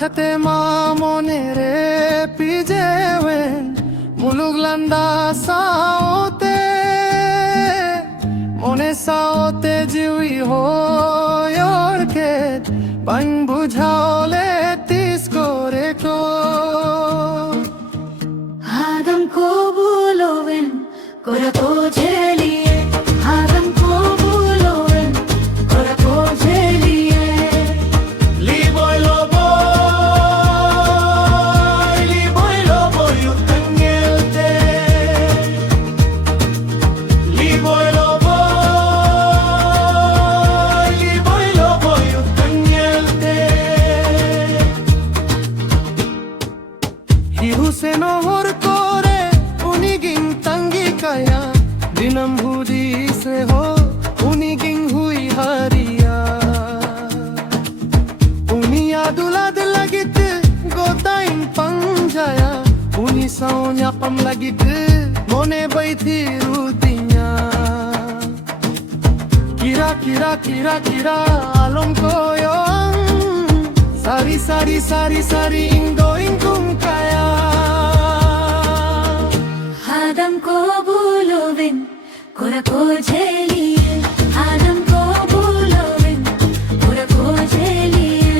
Athate monere pijewen muluglanda saote mone saote jiwi hoyorket bang bujhaole tis kore ko Adam ko bulowen kora ko jeliye Adam ko bulowen kora ko jeliye Liboy loboy utangelte Liboy loboy utangelte Hihu se nohor kore uniging tangi kaya dinam hudi se ho uniging hui hariya Unia dulad lagit gotain pangjaya uni saunya pam lagit mone baithi rutinya Kira kira kira kira alom koyong Sari sari sari sari ingo ingkum kaya Adam ko bulowen kora ko jeliye Adam ko bulowen kora ko jeliye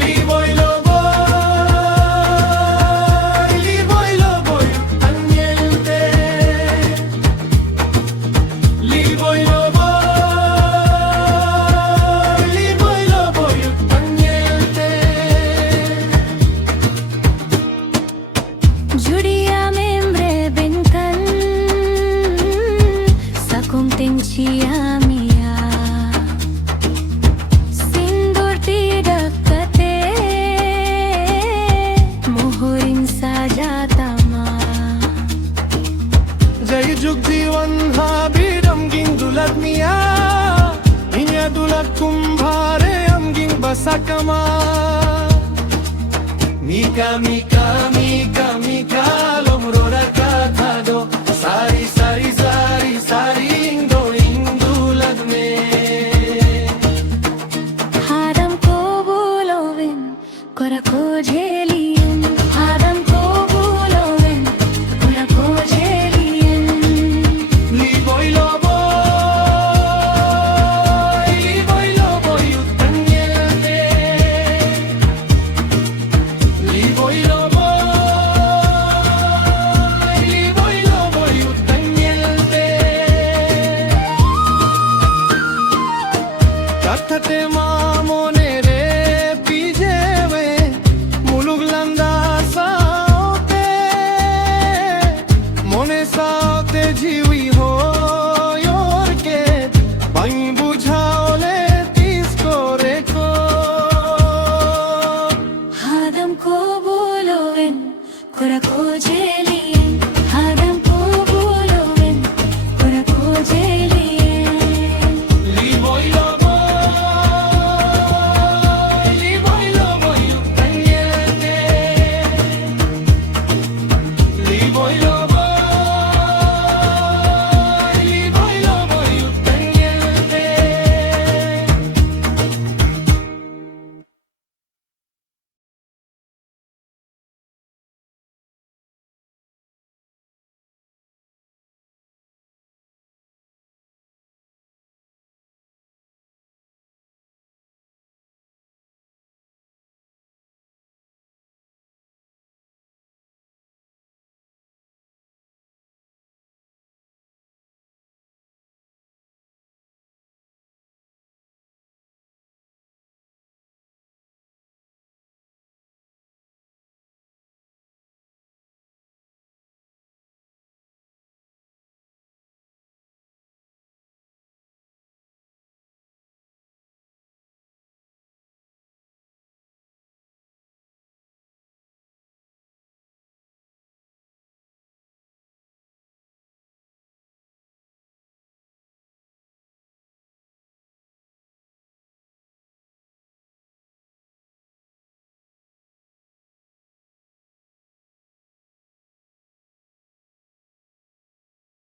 Liboy loboy utangelte Liboy loboy utangelte Judia membre benkan sakum tinchia mia sindur tidak kate mohorin sajatama Jai jug jiwan habidam ging dulat miya Inya dulat kumbhare am ging basakama Mika mika mika mika lomrora kathado Sari sari sari sari indo indulat me Adam ko bulowen kora ko jeliye